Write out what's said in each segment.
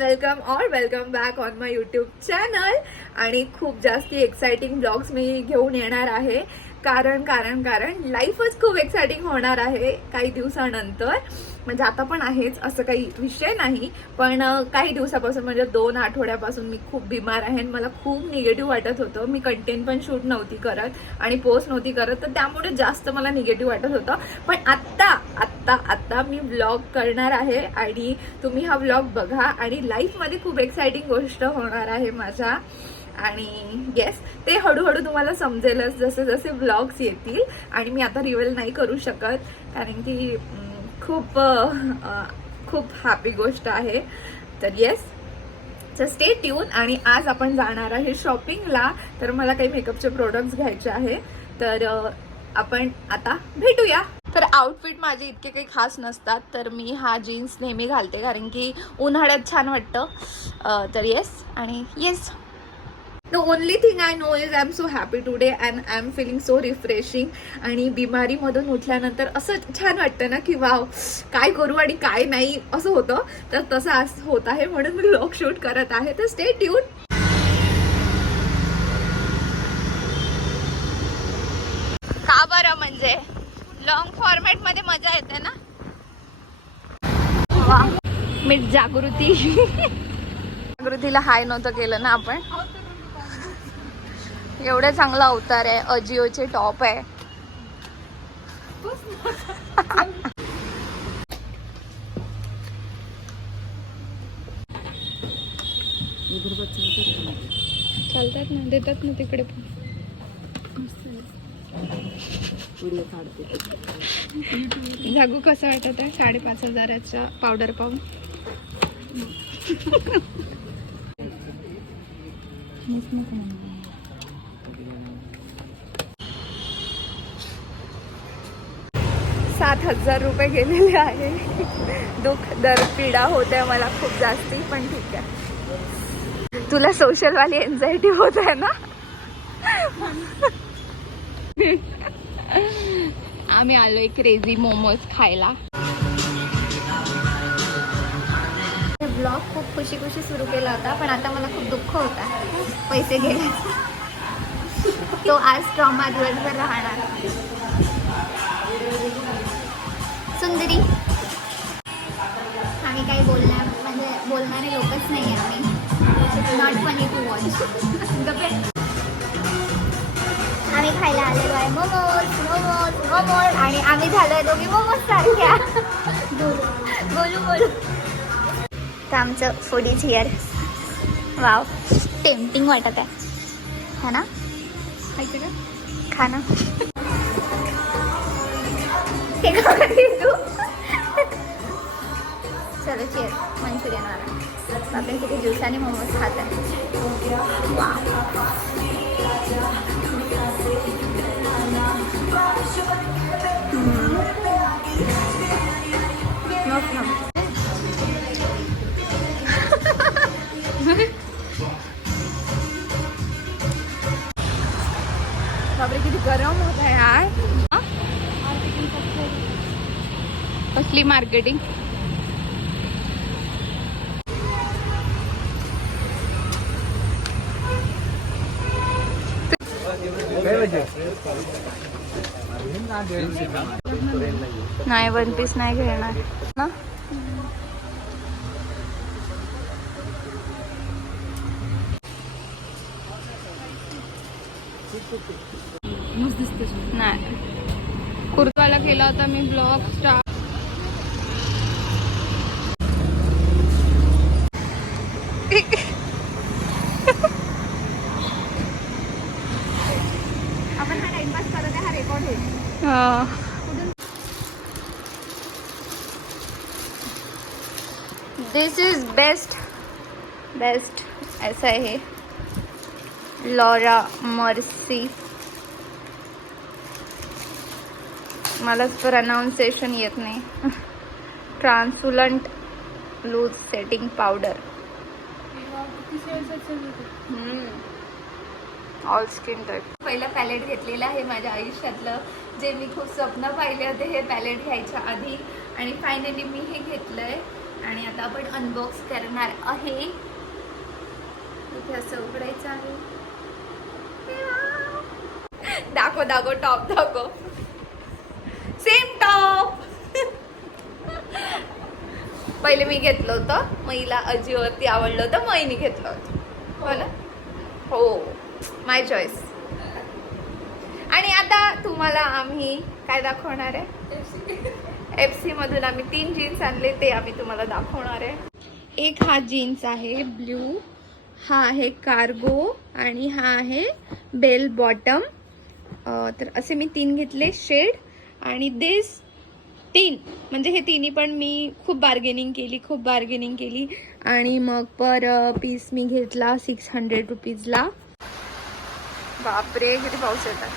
Welcome back on my YouTube channel. आणि खूप जास्ती एक्साइटिंग ब्लॉग्स मी घेऊन येणार आहे. कारण लाईफच खूप एक्साइटिंग होणार आहे काही दिवसानंतर. म्हणजे आता पण आहेच, असं काही विषय नाही, पण काही दिवसापासून म्हणजे 2 आठवड्यापासून मी खूप बिमार आहे. मला खूप निगेटिव्ह वाटत होतं. मी कंटेंट पण शूट नव्हती करत आणि पोस्ट नव्हती करत, तर त्यामुळे जास्त मला निगेटिव्ह वाटत होतं. पण आत्ता मी व्लॉग करणार आहे आणि तुम्ही हा व्लॉग बघा. आणि लाईफमध्ये खूप एक्साइटिंग गोष्ट होणार आहे माझ्या. आणि येस, ते हळूहळू तुम्हाला समजेलच जसे जसे व्लॉग्स येतील. आणि मी आता रिव्हील नाही करू शकत कारण की खूप खूप हॅपी गोष्ट आहे. तर येस, तर स्टे ट्यून. आणि आज आपण जाणार आहे शॉपिंगला. तर मला काही मेकअपचे प्रोडक्ट्स घ्यायचे आहे, तर आपण आता भेटूया. तर आउटफिट माझे इतके काही खास नसतात, तर मी हा जीन्स नेहमी घालते कारण की उन्हाळ्यात छान वाटतं. तर yes, The only thing I know is I'm so happy today and I'm feeling so refreshing. आणि बिमारीमधून उठल्यानंतर असं छान वाटतं ना की वाव, काय करू आणि काय नाही असं होतं. तर तसं आज होत आहे, म्हणून मी व्लॉग शूट करत आहे. तर स्टे ट्यून. का बरं, म्हणजे लॉंग फॉर्मॅट मध्ये मजा येते ना. वा, मी जागृतीला हाय नव्हतं केलं ना आपण. एवढं चांगला अवतार आहे, अजिओचे टॉप आहे. चालतात ना, देतात ना तिकडे पण. जागू कसं वाटत आहे 5,500चा पावडर पाहून? ₹7,000 गेलेले आहे. दुःख दर पीडा होते मला खूप जास्ती, पण ठीक आहे. तुला सोशल वाली एन्झायटी होत आहे ना. आम्ही आलोय क्रेझी मोमोज खायला. ब्लॉग खूप खुशी सुरू केला होता, पण आता मला खूप दुःख होता पैसे गेले. तो आज ट्रॉमा दिवसभर राहणार. सुंदरी, आम्ही काही बोलणारे लोकच नाही आहे आम्ही. Not funny to watch. आम्ही खायला आलेलो आहे मोमोज आणि आम्ही झालोय दोघी मोमोज सारख्या. बोलू तर आमचं food is here. Wow, tempting वाटत आहे ना. खा ना. चलो चिअर. मंचुरियन वाला आपण किती दिवसांनी मोमोज खात आहे. बापरे, किती गरम होत आहे यार. कसली मार्केटिंग. नाही, 1 पीस नाही घेणार ना. नाही, कुर्ताला केला होता मी ब्लॉग स्टार्ट. आपण हा टाइमपास करत आहे, हा रेकॉर्ड होईल. दिस इज बेस्ट ऐसा है लॉरा मर्सी. मला प्रोनाउन्सिएशन येत नाही. Translucent loose setting powder. All skin type. पहिलं पॅलेट घेतलेलं आहे माझ्या आयुष्यातलं, जे मी खूप स्वप्न पाहिले होते हे पॅलेट घ्यायच्या आधी. आणि फायनली मी हे घेतलंय. आणि आता आपण अनबॉक्स करणार आहे. इथे असं उघडायचं आहे. दाखव दाखव टॉप दाखव. Same top. पहिले मी घेतलं होतं, महिला अजिओवरती आवडलं होतं, महिनी घेतलं होतं. हो ना. हो, माय चॉईस. आणि आता तुम्हाला आम्ही काय दाखवणार आहे. FC मधून आम्ही 3 जीन्स आणले, ते आम्ही तुम्हाला दाखवणार आहे. एक हा जीन्स आहे ब्ल्यू, हा आहे कार्गो आणि हा आहे बेल बॉटम. तर असे मी 3 घेतले शेड. आणि दिस 3 म्हणजे हे तिन्ही पण मी खूप बार्गेनिंग केली आणि मग पर पीस मी घेतला 600 रुपीजला. बापरे किती पाऊस येतात.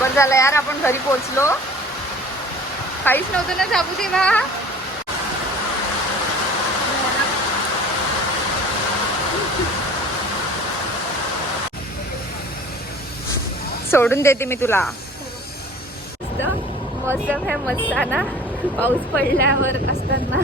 बरं झालं यार आपण घरी पोहोचलो. काहीच नव्हतं ना जागू तेव्हा. सोडून देते मी तुला. मौसम है मस्ताना, पाऊस पडल्यावर असताना.